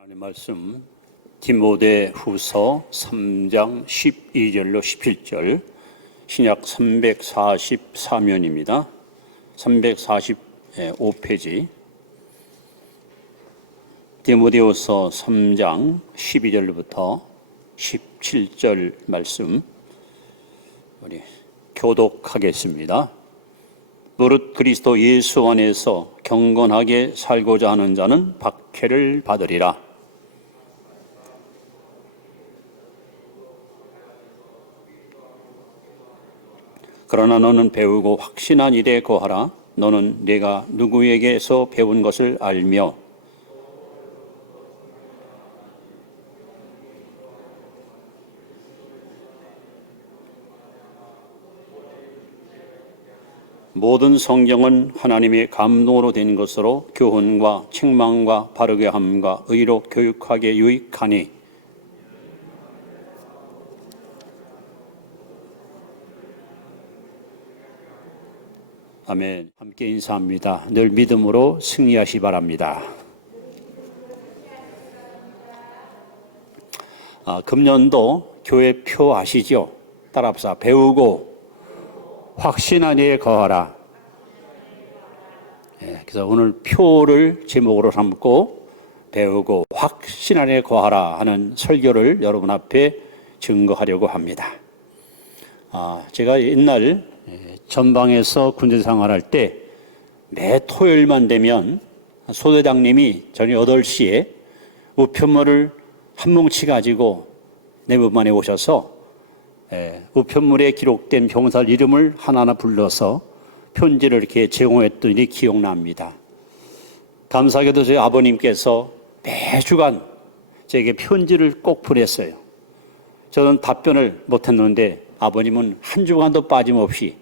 하나님 말씀 디모데후서 3장 12절로 17절 신약 344면입니다. 345페이지 디모데후서 3장 12절부터 17절 말씀 우리 교독하겠습니다. 무릇 그리스도 예수 안에서 경건하게 살고자 하는 자는 박해를 받으리라. 그러나 너는 배우고 확신한 일에 거하라. 너는 내가 누구에게서 배운 것을 알며 모든 성경은 하나님의 감동으로 된 것으로 교훈과 책망과 바르게 함과 의로 교육하게 유익하니 아멘. 함께 인사합니다. 늘 믿음으로 승리하시 바랍니다. 금년도 교회 표 아시죠? 따라합시다. 배우고 확신한 일에 거하라. 그래서 오늘 표를 제목으로 삼고 배우고 확신한 일에 거하라 하는 설교를 여러분 앞에 증거하려고 합니다. 제가 옛날 전방에서 군대 생활할 때 매 토요일만 되면 소대장님이 저녁 8시에 우편물을 한 뭉치 가지고 내부반에 오셔서 우편물에 기록된 병사들 이름을 하나하나 불러서 편지를 이렇게 제공했던 일이 기억납니다. 감사하게도 저희 아버님께서 매주간 제게 편지를 꼭 보냈어요. 저는 답변을 못했는데 아버님은 한 주간도 빠짐없이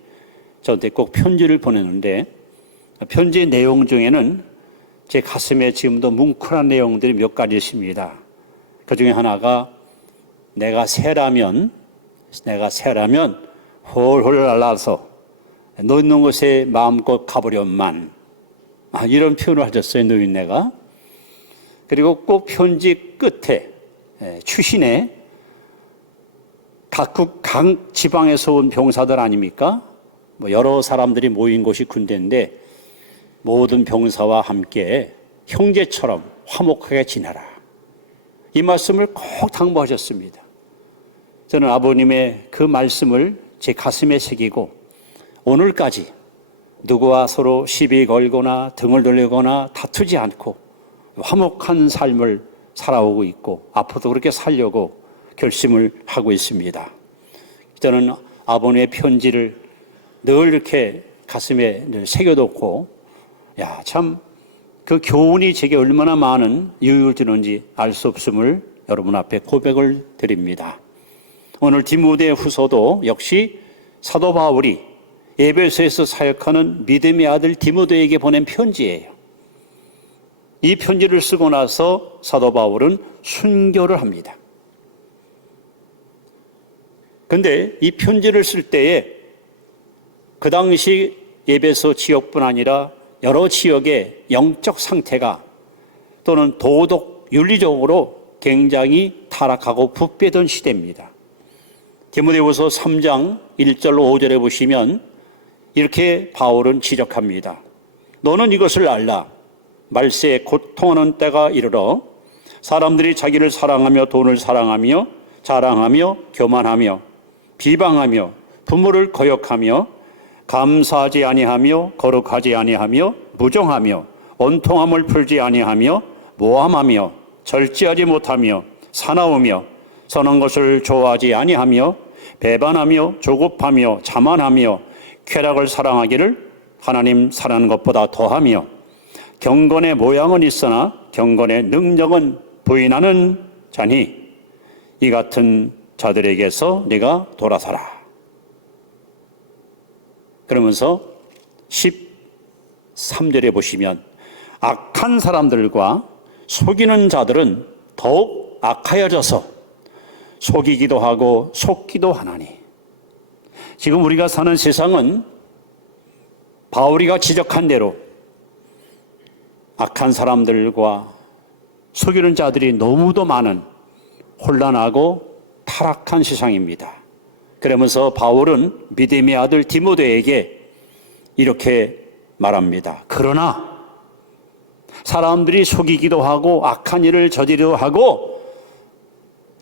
저한테 꼭 편지를 보냈는데 편지의 내용 중에는 제 가슴에 지금도 뭉클한 내용들이 몇 가지 있습니다. 그 중에 하나가 내가 새라면 홀홀 날아서 너 있는 곳에 마음껏 가보련만 이런 표현을 하셨어요. 노인네가. 그리고 꼭 편지 끝에 추신에 각국 각 지방에서 온 병사들 아닙니까? 여러 사람들이 모인 곳이 군대인데 모든 병사와 함께 형제처럼 화목하게 지내라. 이 말씀을 꼭 당부하셨습니다. 저는 아버님의 그 말씀을 제 가슴에 새기고 오늘까지 누구와 서로 시비 걸거나 등을 돌리거나 다투지 않고 화목한 삶을 살아오고 있고 앞으로도 그렇게 살려고 결심을 하고 있습니다. 저는 아버님의 편지를 늘 이렇게 가슴에 늘 새겨놓고 참 그 교훈이 제게 얼마나 많은 유익을 주는지 알 수 없음을 여러분 앞에 고백을 드립니다. 오늘 디모데후서도 역시 사도 바울이 에베소에서 사역하는 믿음의 아들 디모데에게 보낸 편지예요. 이 편지를 쓰고 나서 사도 바울은 순교를 합니다. 그런데 이 편지를 쓸 때에 그 당시 에베소 지역뿐 아니라 여러 지역의 영적 상태가 또는 도덕, 윤리적으로 굉장히 타락하고 부패던 시대입니다. 디모데후서 3장 1절로 5절에 보시면 이렇게 바울은 지적합니다. 너는 이것을 알라. 말세에 고통하는 때가 이르러 사람들이 자기를 사랑하며 돈을 사랑하며 자랑하며 교만하며 비방하며 부모를 거역하며 감사하지 아니하며 거룩하지 아니하며 무정하며 온통함을 풀지 아니하며 모함하며 절제하지 못하며 사나우며 선한 것을 좋아하지 아니하며 배반하며 조급하며 자만하며 쾌락을 사랑하기를 하나님 사랑하는 것보다 더하며 경건의 모양은 있으나 경건의 능력은 부인하는 자니 이 같은 자들에게서 네가 돌아서라. 그러면서 13절에 보시면 악한 사람들과 속이는 자들은 더욱 악하여져서 속이기도 하고 속기도 하나니. 지금 우리가 사는 세상은 바울이가 지적한 대로 악한 사람들과 속이는 자들이 너무도 많은 혼란하고 타락한 세상입니다. 그러면서 바울은 믿음의 아들 디모데에게 이렇게 말합니다. 그러나 사람들이 속이기도 하고 악한 일을 저지르기도 하고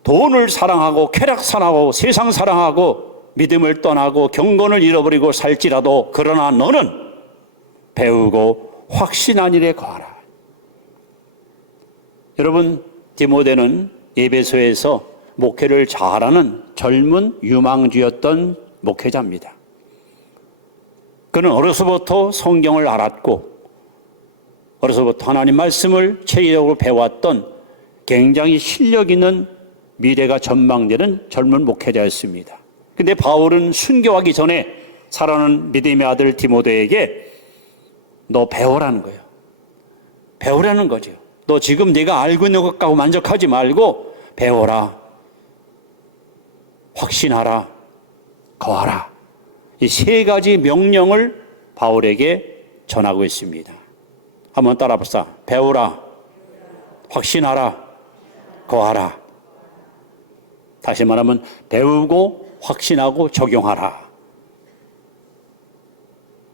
돈을 사랑하고 쾌락 사랑하고 세상 사랑하고 믿음을 떠나고 경건을 잃어버리고 살지라도 그러나 너는 배우고 확신한 일에 거하라. 여러분, 디모데는 에베소에서 목회를 잘하는 젊은 유망주였던 목회자입니다. 그는 어려서부터 성경을 알았고 어려서부터 하나님 말씀을 체계적으로 배웠던 굉장히 실력 있는 미래가 전망되는 젊은 목회자였습니다. 근데 바울은 순교하기 전에 사랑하는 믿음의 아들 디모데에게 너 배우라는 거예요. 배우라는 거죠. 너 지금 내가 알고 있는 것 갖고 만족하지 말고 배워라. 확신하라. 거하라. 이 세 가지 명령을 바울에게 전하고 있습니다. 한번 따라 봅시다. 배우라. 확신하라. 거하라. 다시 말하면 배우고 확신하고 적용하라.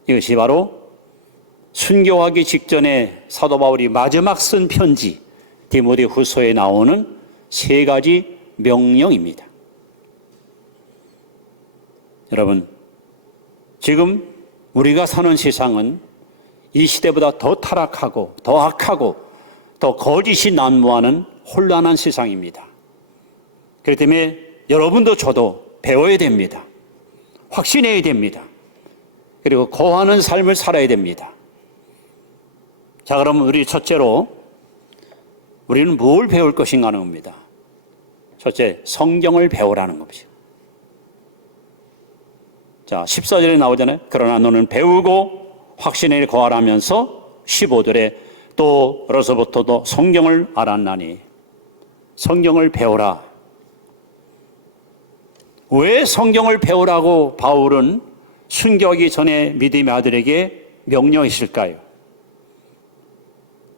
이것이 바로 순교하기 직전에 사도 바울이 마지막 쓴 편지 디모데 후서에 나오는 세 가지 명령입니다. 여러분, 지금 우리가 사는 세상은 이 시대보다 더 타락하고 더 악하고 더 거짓이 난무하는 혼란한 세상입니다. 그렇기 때문에 여러분도 저도 배워야 됩니다. 확신해야 됩니다. 그리고 거하는 삶을 살아야 됩니다. 자, 그럼 우리 첫째로 우리는 뭘 배울 것인가 하는 겁니다. 첫째, 성경을 배우라는 것이죠. 자, 14절에 나오잖아요. 그러나 너는 배우고 확신에 거하라면서 15절에 또 어려서부터도 성경을 알았나니 성경을 배우라. 왜 성경을 배우라고 바울은 순교하기 전에 믿음의 아들에게 명령했을까요?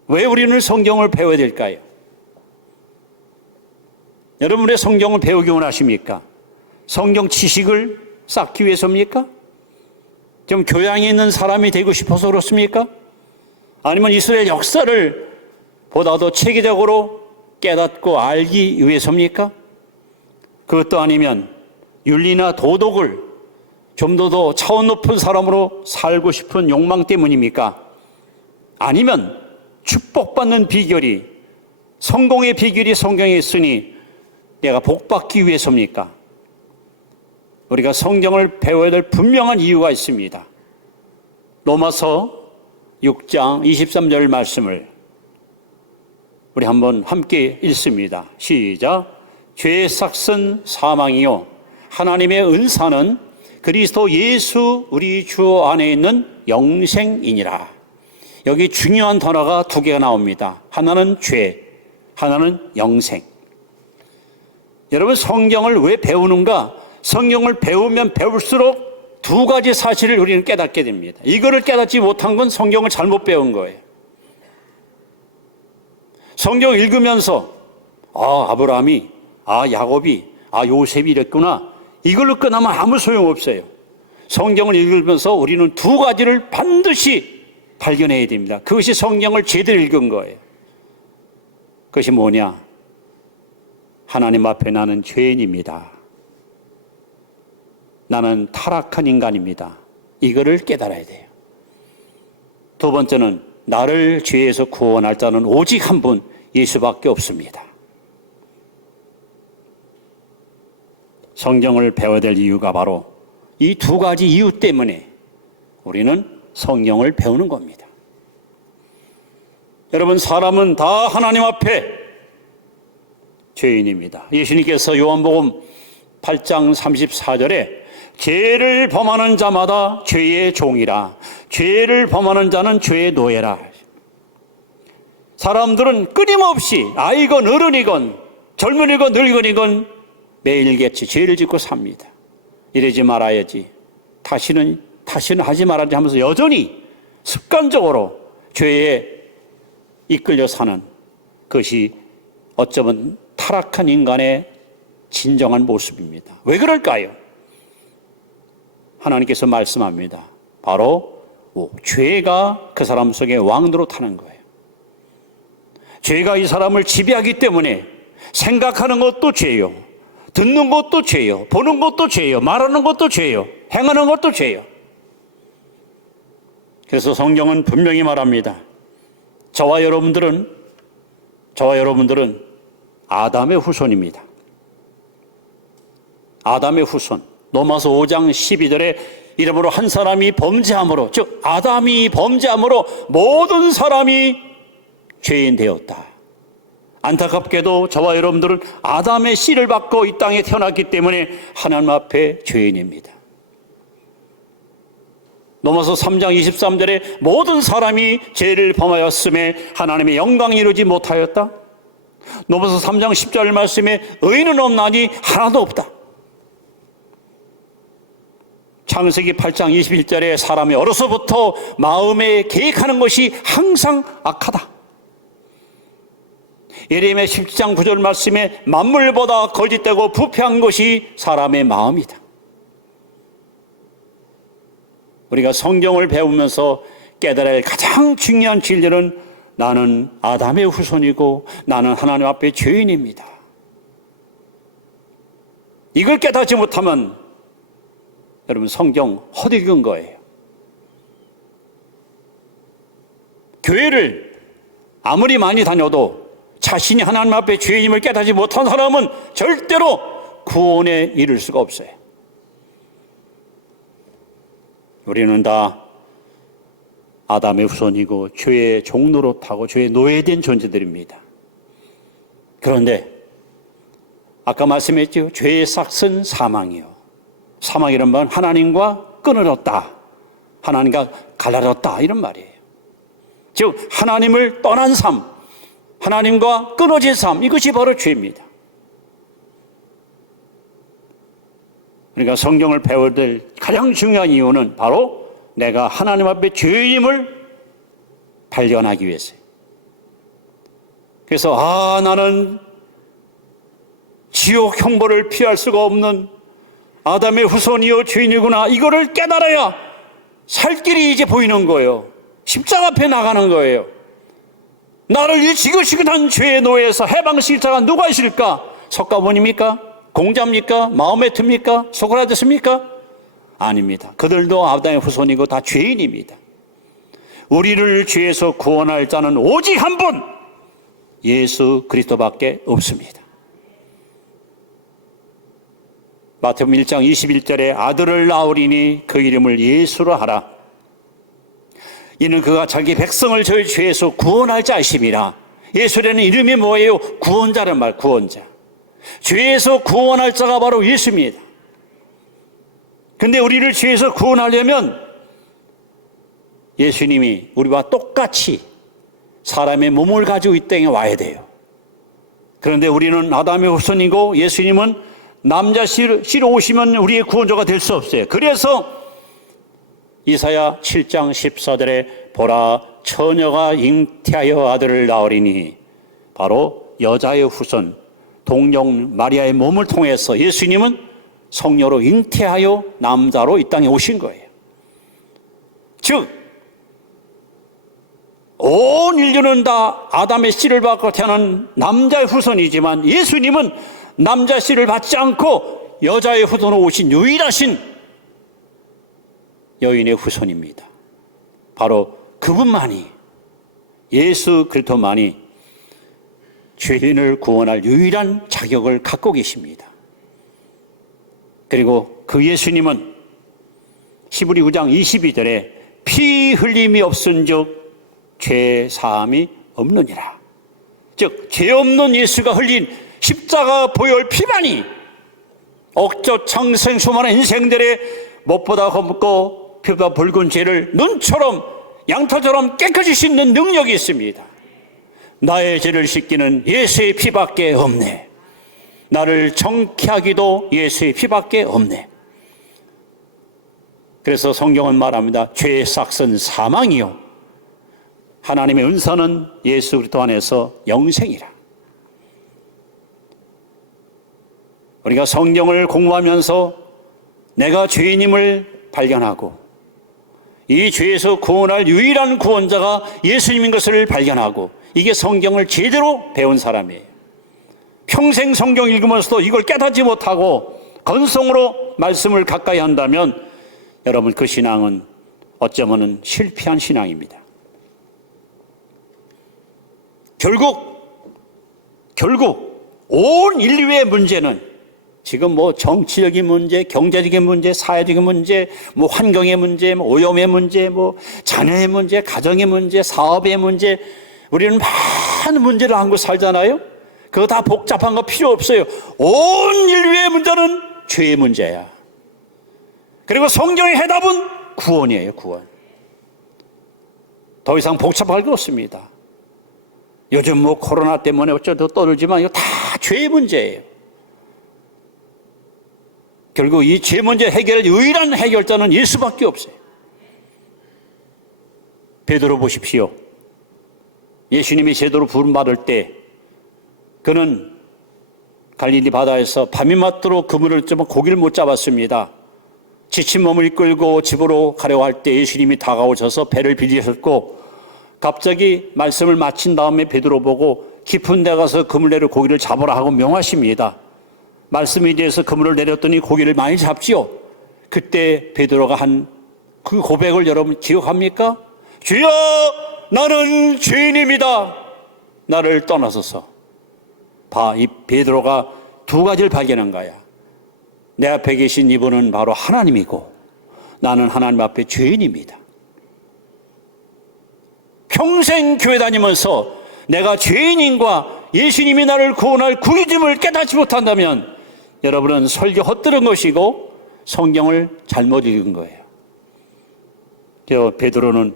왜 우리는 성경을 배워야 될까요? 여러분의 성경을 배우기 원하십니까? 성경 지식을 쌓기 위해서입니까? 좀 교양이 있는 사람이 되고 싶어서 그렇습니까? 아니면 이스라엘 역사를 보다 더 체계적으로 깨닫고 알기 위해서입니까? 그것도 아니면 윤리나 도덕을 좀 더 차원 높은 사람으로 살고 싶은 욕망 때문입니까? 아니면 축복받는 비결이, 성공의 비결이 성경에 있으니 내가 복받기 위해서입니까? 우리가 성경을 배워야 될 분명한 이유가 있습니다. 로마서 6장 23절 말씀을 우리 한번 함께 읽습니다. 시작. 죄의 삭은 사망이요 하나님의 은사는 그리스도 예수 우리 주 안에 있는 영생이니라. 여기 중요한 단어가 두 개가 나옵니다. 하나는 죄, 하나는 영생. 여러분, 성경을 왜 배우는가? 성경을 배우면 배울수록 두 가지 사실을 우리는 깨닫게 됩니다. 이거를 깨닫지 못한 건 성경을 잘못 배운 거예요. 성경 읽으면서 아브라함이, 야곱이, 요셉이 이랬구나. 이걸로 끝나면 아무 소용없어요. 성경을 읽으면서 우리는 두 가지를 반드시 발견해야 됩니다. 그것이 성경을 제대로 읽은 거예요. 그것이 뭐냐? 하나님 앞에 나는 죄인입니다. 나는 타락한 인간입니다. 이거를 깨달아야 돼요. 두 번째는 나를 죄에서 구원할 자는 오직 한 분, 예수밖에 없습니다. 성경을 배워야 될 이유가 바로 이 두 가지 이유 때문에 우리는 성경을 배우는 겁니다. 여러분, 사람은 다 하나님 앞에 죄인입니다. 예수님께서 요한복음 8장 34절에 죄를 범하는 자마다 죄의 종이라. 죄를 범하는 자는 죄의 노예라. 사람들은 끊임없이 아이건 어른이건 젊은이건 늙은이건 매일같이 죄를 짓고 삽니다. 이러지 말아야지, 다시는 하지 말아야지 하면서 여전히 습관적으로 죄에 이끌려 사는 그것이 어쩌면 타락한 인간의 진정한 모습입니다. 왜 그럴까요? 하나님께서 말씀합니다. 바로 죄가 그 사람 속에 왕노로 타는 거예요. 죄가 이 사람을 지배하기 때문에 생각하는 것도 죄요, 듣는 것도 죄요, 보는 것도 죄요, 말하는 것도 죄요, 행하는 것도 죄요. 그래서 성경은 분명히 말합니다. 저와 여러분들은 아담의 후손입니다. 아담의 후손. 로마서 5장 12절에 이러므로 한 사람이 범죄함으로, 즉 아담이 범죄함으로 모든 사람이 죄인 되었다. 안타깝게도 저와 여러분들은 아담의 씨를 받고 이 땅에 태어났기 때문에 하나님 앞에 죄인입니다. 로마서 3장 23절에 모든 사람이 죄를 범하였음에 하나님의 영광이 이루지 못하였다. 로마서 3장 10절 말씀에 의인은 없나니 하나도 없다. 창세기 8장 21절에 사람이 어려서부터 마음에 계획하는 것이 항상 악하다. 예레미야 17장 9절 말씀에 만물보다 거짓되고 부패한 것이 사람의 마음이다. 우리가 성경을 배우면서 깨달아야 할 가장 중요한 진리는 나는 아담의 후손이고 나는 하나님 앞에 죄인입니다. 이걸 깨닫지 못하면 여러분 성경 헛익은 거예요. 교회를 아무리 많이 다녀도 자신이 하나님 앞에 죄인임을 깨닫지 못한 사람은 절대로 구원에 이를 수가 없어요. 우리는 다 아담의 후손이고 죄의 종노릇하고 죄의 노예된 존재들입니다. 그런데 아까 말씀했죠. 죄의 삭은 사망이요. 사망이란 말은 하나님과 끊어졌다, 하나님과 갈라졌다 이런 말이에요. 즉 하나님을 떠난 삶, 하나님과 끊어진 삶, 이것이 바로 죄입니다. 그러니까 성경을 배워야 될 가장 중요한 이유는 바로 내가 하나님 앞에 죄인임을 발견하기 위해서예요. 그래서 나는 지옥 형벌을 피할 수가 없는 아담의 후손이요 죄인이구나, 이거를 깨달아야 살 길이 이제 보이는 거예요. 십자가 앞에 나가는 거예요. 나를 이 지긋지긋한 죄의 노예에서 해방시킬 자가 누가 있을까? 석가모니입니까? 공자입니까? 마호메트입니까? 소크라테스입니까? 아닙니다. 그들도 아담의 후손이고 다 죄인입니다. 우리를 죄에서 구원할 자는 오직 한 분, 예수 그리스도밖에 없습니다. 마태복음 1장 21절에 아들을 낳으리니 그 이름을 예수로 하라. 이는 그가 자기 백성을 저희 죄에서 구원할 자이심이라. 예수라는 이름이 뭐예요? 구원자란 말, 구원자. 죄에서 구원할 자가 바로 예수입니다. 근데 우리를 죄에서 구원하려면 예수님이 우리와 똑같이 사람의 몸을 가지고 이 땅에 와야 돼요. 그런데 우리는 아담의 후손이고 예수님은 남자 씨로 오시면 우리의 구원자가 될 수 없어요. 그래서 이사야 7장 14절에 보라 처녀가 잉태하여 아들을 낳으리니, 바로 여자의 후손 동정 마리아의 몸을 통해서 예수님은 성녀로 잉태하여 남자로 이 땅에 오신 거예요. 즉 온 인류는 다 아담의 씨를 받고 태어난 남자의 후손이지만 예수님은 남자 씨를 받지 않고 여자의 후손으로 오신 유일하신 여인의 후손입니다. 바로 그분만이, 예수 그리스도만이 죄인을 구원할 유일한 자격을 갖고 계십니다. 그리고 그 예수님은 히브리 9장 22절에 피 흘림이 없은즉 죄 사함이 없느니라. 즉 죄 없는 예수가 흘린 십자가 보혈 피만이 억저창 생수많은 인생들의 못보다 검고 피보다 붉은 죄를 눈처럼 양털처럼 깨끗이 씻는 능력이 있습니다. 나의 죄를 씻기는 예수의 피밖에 없네. 나를 정케 하기도 예수의 피밖에 없네. 그래서 성경은 말합니다. 죄의 삭은 사망이요 하나님의 은사는 예수 그리스도 안에서 영생이라. 우리가 성경을 공부하면서 내가 죄인임을 발견하고 이 죄에서 구원할 유일한 구원자가 예수님인 것을 발견하고 이게 성경을 제대로 배운 사람이에요. 평생 성경 읽으면서도 이걸 깨닫지 못하고 건성으로 말씀을 가까이 한다면 여러분 그 신앙은 어쩌면 실패한 신앙입니다. 결국 온 인류의 문제는 지금 뭐 정치적인 문제, 경제적인 문제, 사회적인 문제, 뭐 환경의 문제, 뭐 오염의 문제, 뭐 자녀의 문제, 가정의 문제, 사업의 문제, 우리는 많은 문제를 안고 살잖아요. 그거 다 복잡한 거 필요 없어요. 온 인류의 문제는 죄의 문제야. 그리고 성경의 해답은 구원이에요, 구원. 더 이상 복잡할 거 없습니다. 요즘 뭐 코로나 때문에 어쩌고 떠들지만 이거 다 죄의 문제예요. 결국 이 죄 문제 해결의 유일한 해결자는 예수밖에 없어요. 베드로 보십시오. 예수님이 제대로 부름받을 때 그는 갈릴리 바다에서 밤이 맞도록 그물을 좀 고기를 못 잡았습니다. 지친 몸을 이끌고 집으로 가려고 할 때 예수님이 다가오셔서 배를 비디셨고 갑자기 말씀을 마친 다음에 베드로 보고 깊은 데 가서 그물 내려 고기를 잡으라 하고 명하십니다. 말씀에 대해서 그물을 내렸더니 고기를 많이 잡지요. 그때 베드로가 한 그 고백을 여러분 기억합니까? 주여, 나는 죄인입니다. 나를 떠나소서. 이 베드로가 두 가지를 발견한 거야. 내 앞에 계신 이분은 바로 하나님이고 나는 하나님 앞에 죄인입니다. 평생 교회 다니면서 내가 죄인인과 예수님이 나를 구원할 구유짐을 깨닫지 못한다면 여러분은 설교 헛들은 것이고 성경을 잘못 읽은 거예요. 베드로는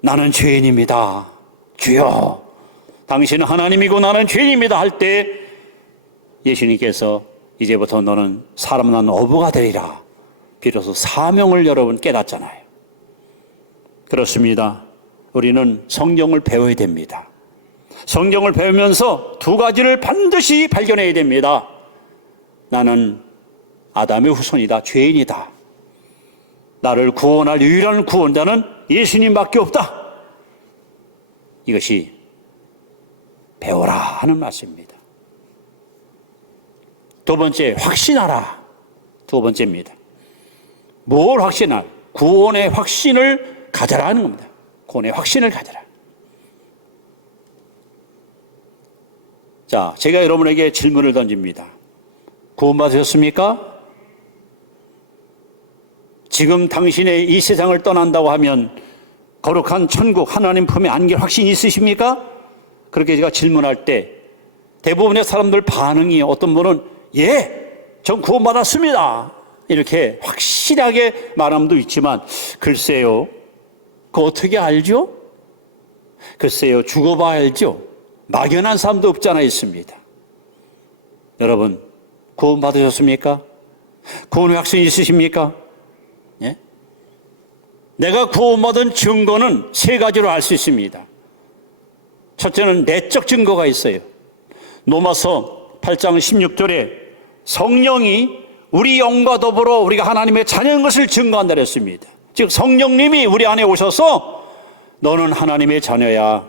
나는 죄인입니다. 주여, 당신은 하나님이고 나는 죄인입니다 할 때 예수님께서 이제부터 너는 사람 낳는 어부가 되리라. 비로소 사명을 여러분 깨닫잖아요. 그렇습니다. 우리는 성경을 배워야 됩니다. 성경을 배우면서 두 가지를 반드시 발견해야 됩니다. 나는 아담의 후손이다. 죄인이다. 나를 구원할 유일한 구원자는 예수님밖에 없다. 이것이 배워라 하는 말씀입니다. 두 번째, 확신하라. 두 번째입니다. 뭘 확신할? 구원의 확신을 가져라 하는 겁니다. 구원의 확신을 가져라. 자, 제가 여러분에게 질문을 던집니다. 구원받으셨습니까? 지금 당신의 이 세상을 떠난다고 하면 거룩한 천국 하나님 품에 안길 확신이 있으십니까? 그렇게 제가 질문할 때 대부분의 사람들 반응이 어떤 분은 예, 전 구원받았습니다. 이렇게 확실하게 말하는 분도 있지만 글쎄요, 그거 어떻게 알죠? 글쎄요, 죽어봐야 알죠. 막연한 사람도 없지 않아 있습니다. 여러분, 구원받으셨습니까? 구원의 확신이 있으십니까? 예? 내가 구원받은 증거는 세 가지로 알 수 있습니다. 첫째는 내적 증거가 있어요. 로마서 8장 16절에 성령이 우리 영과 더불어 우리가 하나님의 자녀인 것을 증거한다 그랬습니다. 즉 성령님이 우리 안에 오셔서 너는 하나님의 자녀야.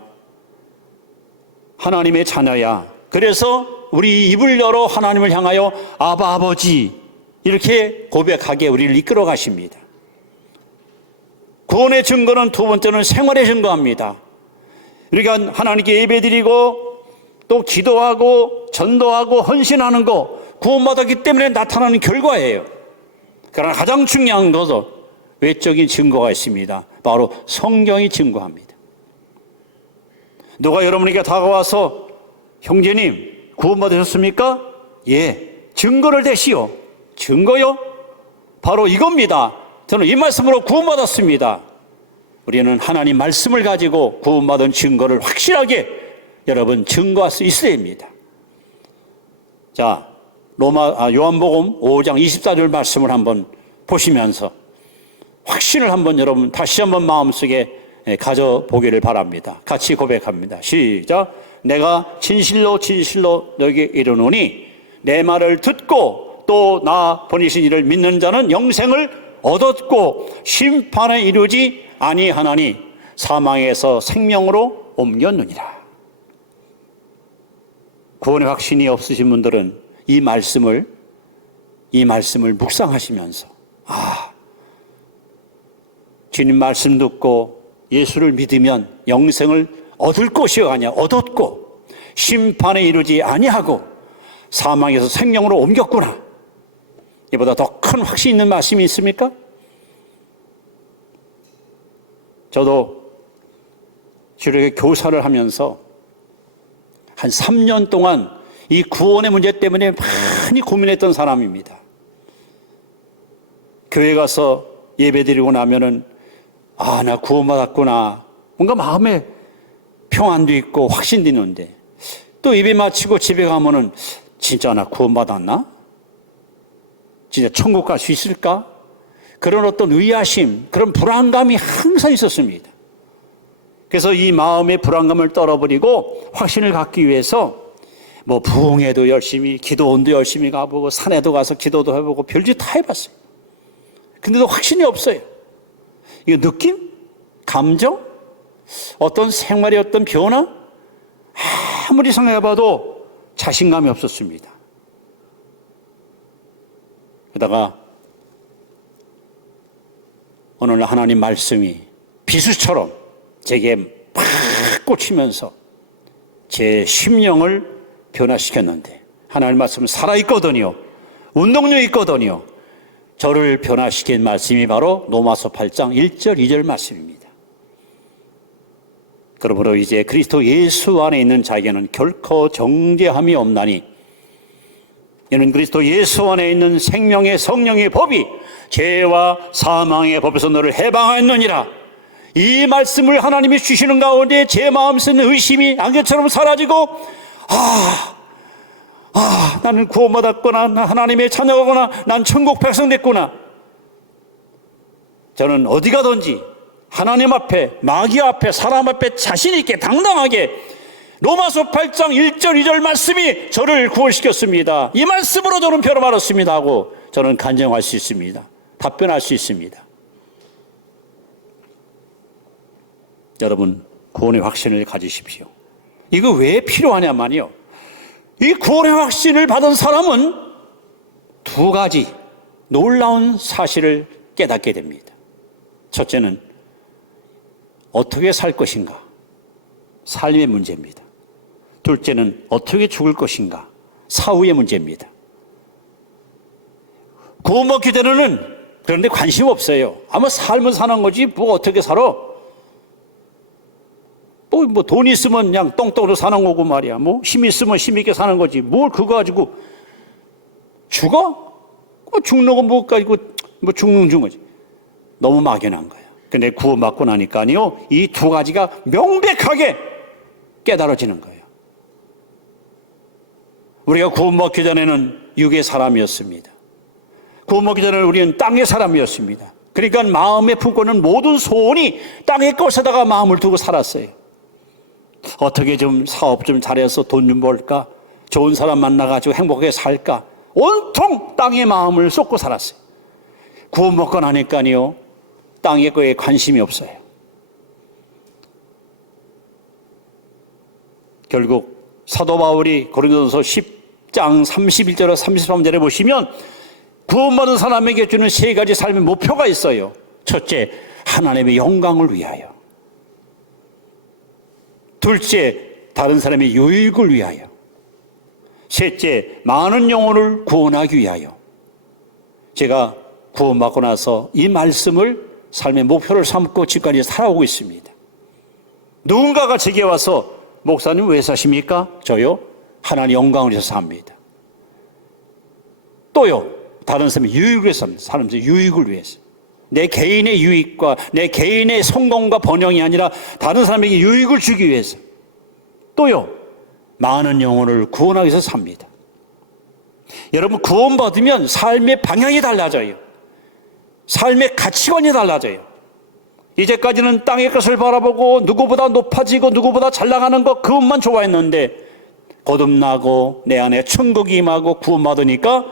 하나님의 자녀야. 그래서 우리 입을 열어 하나님을 향하여 아바 아버지 이렇게 고백하게 우리를 이끌어 가십니다. 구원의 증거는 두 번째는 생활의 증거합니다. 우리가 하나님께 예배드리고 또 기도하고 전도하고 헌신하는 거 구원받았기 때문에 나타나는 결과예요. 그러나 가장 중요한 것은 외적인 증거가 있습니다. 바로 성경이 증거합니다. 누가 여러분에게 다가와서 형제님 구원받으셨습니까? 예, 증거를 대시오. 증거요? 바로 이겁니다. 저는 이 말씀으로 구원받았습니다. 우리는 하나님 말씀을 가지고 구원받은 증거를 확실하게 여러분 증거할 수 있어야 합니다. 자, 요한복음 5장 24절 말씀을 한번 보시면서 확신을 한번 여러분 다시 한번 마음속에 가져보기를 바랍니다. 같이 고백합니다. 시작. 내가 진실로 진실로 너에게 이르노니 내 말을 듣고 또 나 보내신 이를 믿는 자는 영생을 얻었고 심판에 이르지 아니하나니 사망에서 생명으로 옮겼느니라. 구원의 확신이 없으신 분들은 이 말씀을 묵상하시면서 주님 말씀 듣고 예수를 믿으면 영생을 얻을 것이요 아니야 얻었고 심판에 이르지 아니하고 사망에서 생명으로 옮겼구나. 이보다 더 큰 확신 있는 말씀이 있습니까? 저도 주일에 교사를 하면서 한 3년 동안 이 구원의 문제 때문에 많이 고민했던 사람입니다. 교회 가서 예배 드리고 나면은 나 구원받았구나. 뭔가 마음에 평안도 있고 확신도 있는데 또 예배 마치고 집에 가면은 진짜 나 구원받았나? 진짜 천국 갈 수 있을까? 그런 어떤 의아심, 그런 불안감이 항상 있었습니다. 그래서 이 마음의 불안감을 떨어버리고 확신을 갖기 위해서 부흥회도 열심히, 기도원도 열심히 가보고 산에도 가서 기도도 해보고 별짓 다 해봤어요. 근데도 확신이 없어요. 이거 느낌? 감정? 어떤 생활의 어떤 변화? 아무리 생각해봐도 자신감이 없었습니다. 그러다가 어느 날 하나님 말씀이 비수처럼 제게 팍 꽂히면서 제 심령을 변화시켰는데 하나님 말씀은 살아있거든요. 운동력이 있거든요. 저를 변화시킨 말씀이 바로 로마서 8장 1절 2절 말씀입니다. 그러므로 이제 그리스도 예수 안에 있는 자에게는 결코 정죄함이 없나니 이는 그리스도 예수 안에 있는 생명의 성령의 법이 죄와 사망의 법에서 너를 해방하였느니라. 이 말씀을 하나님이 주시는 가운데 제 마음속에 있는 의심이 안개처럼 사라지고 나는 구원받았구나, 나 하나님의 자녀구나, 난 천국 백성 됐구나. 저는 어디 가든지 하나님 앞에, 마귀 앞에, 사람 앞에 자신 있게 당당하게 로마서 8장 1절 2절 말씀이 저를 구원시켰습니다. 이 말씀으로 저는 표를 받았습니다 하고 저는 간증할 수 있습니다. 답변할 수 있습니다. 여러분, 구원의 확신을 가지십시오. 이거 왜 필요하냐면요, 이 구원의 확신을 받은 사람은 두 가지 놀라운 사실을 깨닫게 됩니다. 첫째는 어떻게 살 것인가, 삶의 문제입니다. 둘째는 어떻게 죽을 것인가, 사후의 문제입니다. 구원받기 전에는 그런데 관심 없어요. 아마 삶을 사는 거지 어떻게 살아? 돈 있으면 그냥 똥똥으로 사는 거고 말이야. 힘 있으면 힘 있게 사는 거지. 뭘 그거 가지고 죽어? 죽는 거 가지고 죽는 거지. 너무 막연한 거야. 근데 구원받고 나니까요, 이 두 가지가 명백하게 깨달아지는 거예요. 우리가 구원받기 전에는 육의 사람이었습니다. 구원받기 전에는 우리는 땅의 사람이었습니다. 그러니까 마음에 품고 있는 모든 소원이 땅의 것에다가 마음을 두고 살았어요. 어떻게 좀 사업 좀 잘해서 돈 좀 벌까? 좋은 사람 만나가지고 행복하게 살까? 온통 땅의 마음을 쏟고 살았어요. 구원받고 나니까요, 땅의 거에 관심이 없어요. 결국 사도 바울이 고린도전서 10장 31절에서 33절에 보시면 구원받은 사람에게 주는 세 가지 삶의 목표가 있어요. 첫째, 하나님의 영광을 위하여. 둘째, 다른 사람의 유익을 위하여. 셋째, 많은 영혼을 구원하기 위하여. 제가 구원받고 나서 이 말씀을 삶의 목표를 삼고 지금까지 살아오고 있습니다. 누군가가 제게 와서 목사님 왜 사십니까? 저요? 하나님 영광을 위해서 삽니다. 또요, 다른 사람의 유익을 위해서 삽니다. 사람의 유익을 위해서. 내 개인의 유익과 내 개인의 성공과 번영이 아니라 다른 사람에게 유익을 주기 위해서. 또요, 많은 영혼을 구원하기 위해서 삽니다. 여러분, 구원받으면 삶의 방향이 달라져요. 삶의 가치관이 달라져요. 이제까지는 땅의 것을 바라보고 누구보다 높아지고 누구보다 잘 나가는 것 그것만 좋아했는데 거듭나고 내 안에 천국이 임하고 구원받으니까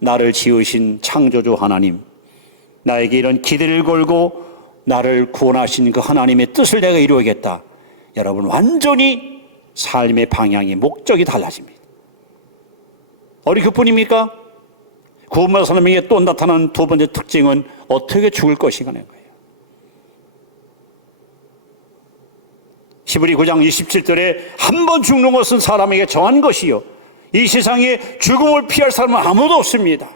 나를 지으신 창조주 하나님, 나에게 이런 기대를 걸고 나를 구원하신 그 하나님의 뜻을 내가 이루어야겠다. 여러분, 완전히 삶의 방향이 목적이 달라집니다. 어리 그뿐입니까? 구원받은 사람에게 또 나타나는 두 번째 특징은 어떻게 죽을 것이냐는 거예요. 히브리 9장 27절에 한 번 죽는 것은 사람에게 정한 것이요 이 세상에 죽음을 피할 사람은 아무도 없습니다.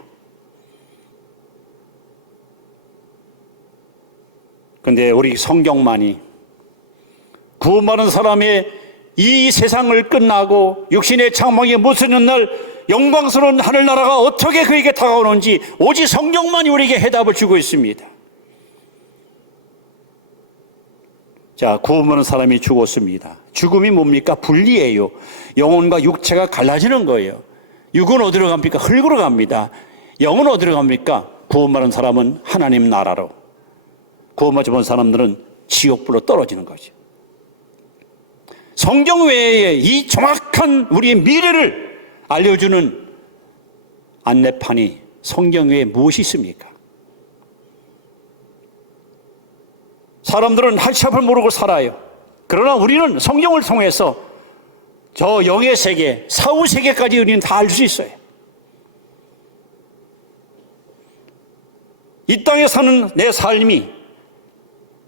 그런데 우리 성경만이 구원받은 사람의 이 세상을 끝나고 육신의 장막에 묻히는 날 영광스러운 하늘나라가 어떻게 그에게 다가오는지 오직 성경만이 우리에게 해답을 주고 있습니다. 자, 구원받은 사람이 죽었습니다. 죽음이 뭡니까? 분리예요. 영혼과 육체가 갈라지는 거예요. 육은 어디로 갑니까? 흙으로 갑니다. 영은 어디로 갑니까? 구원받은 사람은 하나님 나라로, 구원받지 못한 사람들은 지옥불로 떨어지는 거죠. 성경 외에 이 정확한 우리의 미래를 알려주는 안내판이 성경 외에 무엇이 있습니까? 사람들은 할 수 없을 모르고 살아요. 그러나 우리는 성경을 통해서 저 영의 세계, 사후 세계까지 우리는 다 알 수 있어요. 이 땅에 사는 내 삶이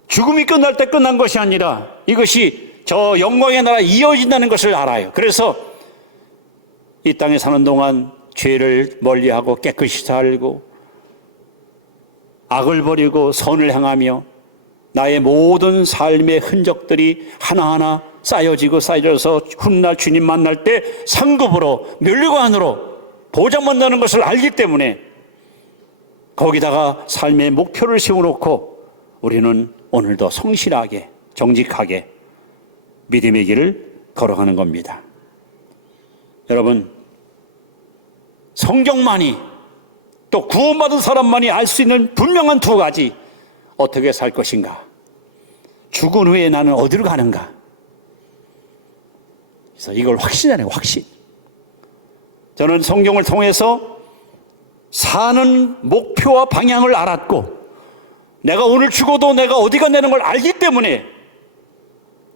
죽음이 끝날 때 끝난 것이 아니라 이것이 저 영광의 나라 이어진다는 것을 알아요. 그래서 이 땅에 사는 동안 죄를 멀리하고 깨끗이 살고 악을 버리고 선을 행하며 나의 모든 삶의 흔적들이 하나하나 쌓여지고 쌓여져서 훗날 주님 만날 때 상급으로 멸류관으로 보장받는다는 것을 알기 때문에 거기다가 삶의 목표를 세워놓고 우리는 오늘도 성실하게 정직하게 믿음의 길을 걸어가는 겁니다. 여러분, 성경만이 또 구원받은 사람만이 알 수 있는 분명한 두 가지, 어떻게 살 것인가, 죽은 후에 나는 어디로 가는가. 그래서 이걸 확신하네요. 확신. 저는 성경을 통해서 사는 목표와 방향을 알았고 내가 오늘 죽어도 내가 어디 간다는 걸 알기 때문에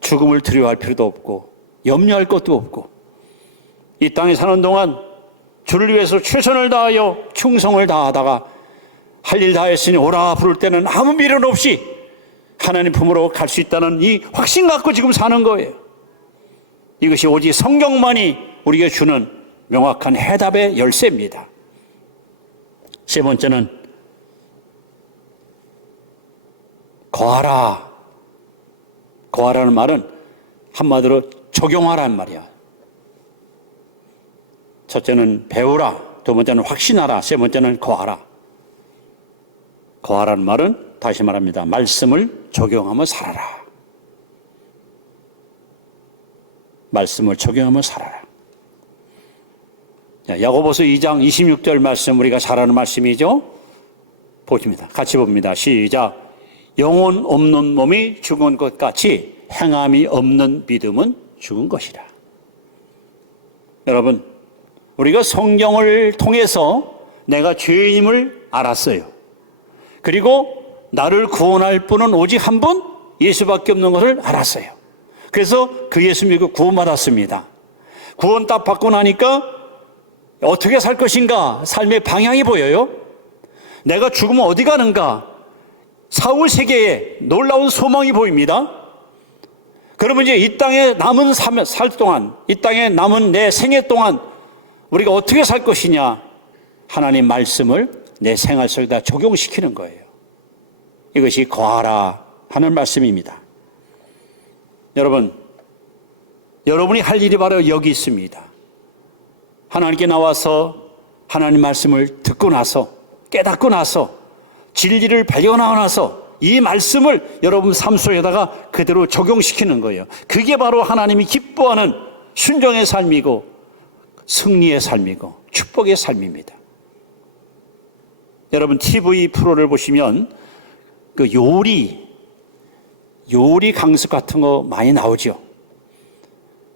죽음을 두려워할 필요도 없고 염려할 것도 없고 이 땅에 사는 동안 주를 위해서 최선을 다하여 충성을 다하다가 할 일 다 했으니 오라 부를 때는 아무 미련 없이 하나님 품으로 갈 수 있다는 이 확신 갖고 지금 사는 거예요. 이것이 오직 성경만이 우리에게 주는 명확한 해답의 열쇠입니다. 세 번째는 거하라. 거하라는 말은 한마디로 적용하라는 말이야. 첫째는 배우라, 두 번째는 확신하라, 세 번째는 거하라. 거하라는 말은 다시 말합니다. 말씀을 적용하며 살아라. 말씀을 적용하며 살아라. 야고보서 2장 26절 말씀 우리가 잘 아는 말씀이죠. 보십니다. 같이 봅니다. 시작. 영혼 없는 몸이 죽은 것 같이 행함이 없는 믿음은 죽은 것이라. 여러분, 우리가 성경을 통해서 내가 죄인임을 알았어요. 그리고 나를 구원할 분은 오직 한 분, 예수밖에 없는 것을 알았어요. 그래서 그 예수 믿고 구원받았습니다. 구원 딱 받고 나니까 어떻게 살 것인가? 삶의 방향이 보여요. 내가 죽으면 어디 가는가? 사후 세계에 놀라운 소망이 보입니다. 그러면 이제 이 땅에 남은 살 동안, 이 땅에 남은 내 생애 동안 우리가 어떻게 살 것이냐? 하나님 말씀을 내 생활 속에다 적용시키는 거예요. 이것이 거하라 하는 말씀입니다. 여러분, 여러분이 할 일이 바로 여기 있습니다. 하나님께 나와서 하나님 말씀을 듣고 나서 깨닫고 나서 진리를 발견하고 나서 이 말씀을 여러분 삶 속에다가 그대로 적용시키는 거예요. 그게 바로 하나님이 기뻐하는 순종의 삶이고 승리의 삶이고 축복의 삶입니다. 여러분 TV 프로를 보시면 그 요리 강습 같은 거 많이 나오죠.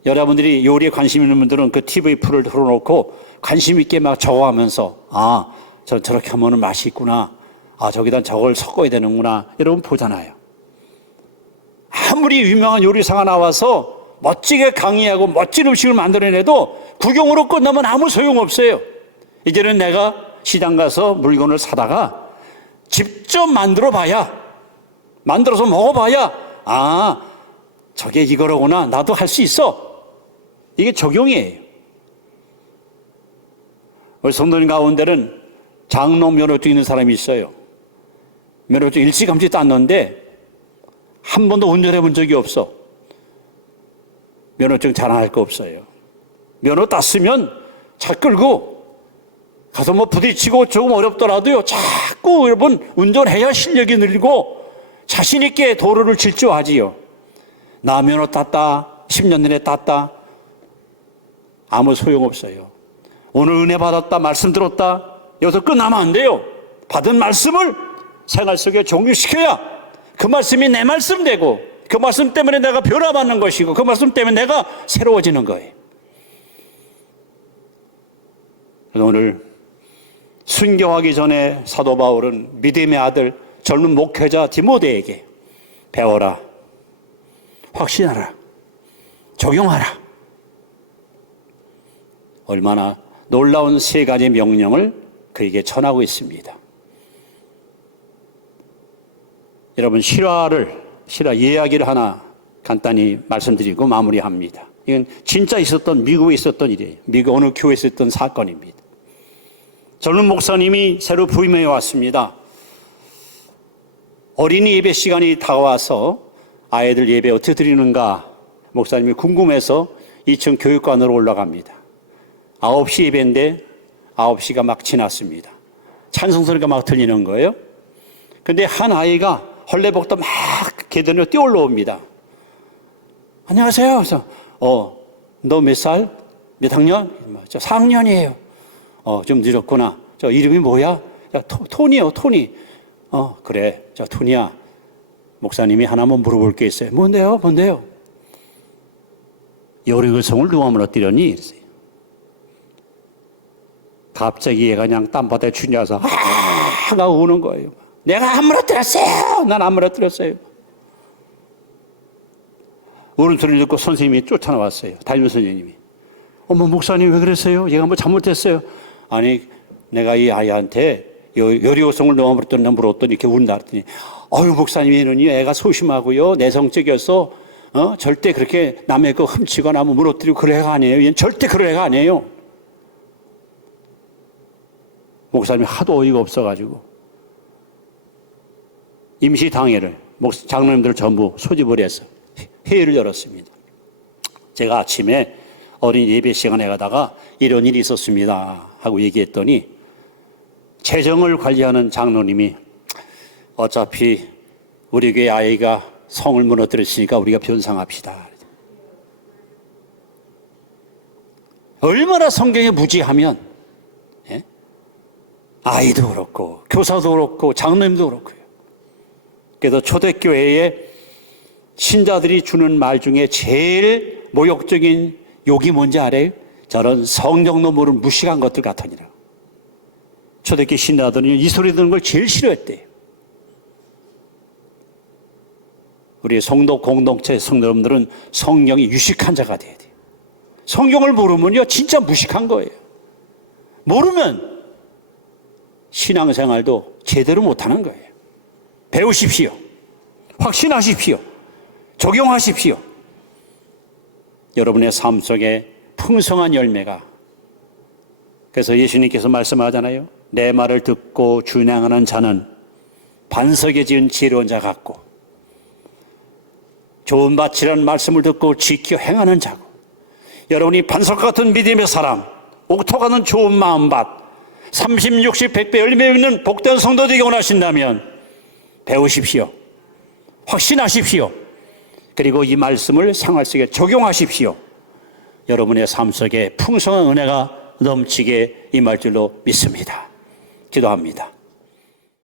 여러분들이 요리에 관심 있는 분들은 그 TV 프로를 틀어놓고 관심 있게 막 적어가면서 저렇게 하면 맛이 있구나. 저기다 저걸 섞어야 되는구나. 여러분 보잖아요. 아무리 유명한 요리사가 나와서 멋지게 강의하고 멋진 음식을 만들어내도 구경으로 끝나면 아무 소용없어요. 이제는 내가 시장 가서 물건을 사다가 직접 만들어서 먹어봐야 저게 이거로구나. 나도 할 수 있어. 이게 적용이에요. 우리 성도님 가운데는 장로 면허증 있는 사람이 있어요. 면허증 일찌감치 땄는데 한 번도 운전해 본 적이 없어. 면허증 자랑할 거 없어요. 면허 땄으면 차 끌고 가서 부딪히고 조금 어렵더라도요, 자꾸 여러분 운전해야 실력이 늘고 자신 있게 도로를 칠 줄 아지요. 나 면허 땄다, 10년 내내 땄다, 아무 소용없어요. 오늘 은혜 받았다, 말씀 들었다, 여기서 끝나면 안 돼요. 받은 말씀을 생활 속에 적용시켜야 그 말씀이 내 말씀 되고, 그 말씀 때문에 내가 변화받는 것이고, 그 말씀 때문에 내가 새로워지는 거예요. 그래서 오늘 순교하기 전에 사도 바울은 믿음의 아들 젊은 목회자 디모데에게 배워라, 확신하라, 적용하라. 얼마나 놀라운 세 가지 명령을 그에게 전하고 있습니다. 여러분, 실화 이야기를 하나 간단히 말씀드리고 마무리합니다. 이건 진짜 미국에 있었던 일이에요. 미국 어느 교회에 있었던 사건입니다. 젊은 목사님이 새로 부임해 왔습니다. 어린이 예배 시간이 다가와서 아이들 예배 어떻게 드리는가 목사님이 궁금해서 2층 교육관으로 올라갑니다. 9시 예배인데 9시가 막 지났습니다. 찬송 소리가 막 들리는 거예요. 근데 한 아이가 헐레복도 막 계단으로 뛰어 올라옵니다. 안녕하세요. 그래서 너 몇 살? 몇 학년? 저 4학년이에요. 좀 늦었구나. 저 이름이 뭐야? 토니요, 토니. 그래. 저 토니야. 목사님이 하나만 물어볼 게 있어요. 뭔데요? 여리고성을 누가 무너뜨렸니? 이랬어요. 갑자기 얘가 그냥 땀바다에 추녀서 나 우는 거예요. 내가 안 무너뜨렸어요. 난 안 무너뜨렸어요. 우는 소리를 듣고 선생님이 쫓아나왔어요. 담임 선생님이. 어머, 목사님 왜 그랬어요? 얘가 뭐 잘못했어요? 아니, 내가 이 아이한테 여리고성을 넘어뜨렸나 물었더니 이렇게 운다 그랬더니, 목사님 얘는 애가 소심하고요, 내성적이어서 절대 그렇게 남의 거 훔치거나 무너뜨리고 그럴 애가 아니에요. 얘는 절대 그럴 애가 아니에요. 목사님이 하도 어이가 없어가지고 임시당회를 장로님들 전부 소집을 해서 회의를 열었습니다. 제가 아침에 어린 예배 시간에 가다가 이런 일이 있었습니다 하고 얘기했더니 재정을 관리하는 장로님이 어차피 우리 교회 아이가 성을 무너뜨렸으니까 우리가 변상합시다. 얼마나 성경에 무지하면 아이도 그렇고 교사도 그렇고 장로님도 그렇고요. 그래서 초대교회에 신자들이 주는 말 중에 제일 모욕적인 욕이 뭔지 알아요? 저런 성경도 모르는 무식한 것들 같으니라. 초대교회 신자들은 이 소리 듣는 걸 제일 싫어했대요. 우리 성도 공동체 성도 여러분들은 성경이 유식한 자가 돼야 돼요. 성경을 모르면요 진짜 무식한 거예요. 모르면 신앙생활도 제대로 못하는 거예요. 배우십시오. 확신하십시오. 적용하십시오. 여러분의 삶 속에 풍성한 열매가, 그래서 예수님께서 말씀하잖아요. 내 말을 듣고 준행하는 자는 반석에 지은 지혜로운 자 같고 좋은 밭이라는 말씀을 듣고 지켜 행하는 자고, 여러분이 반석 같은 믿음의 사람, 옥토 같은 좋은 마음밭, 30, 60, 100배 열매 있는 복된 성도 되기 원하신다면 배우십시오. 확신하십시오. 그리고 이 말씀을 생활 속에 적용하십시오. 여러분의 삶 속에 풍성한 은혜가 넘치게 임할 줄로 믿습니다. 기도합니다.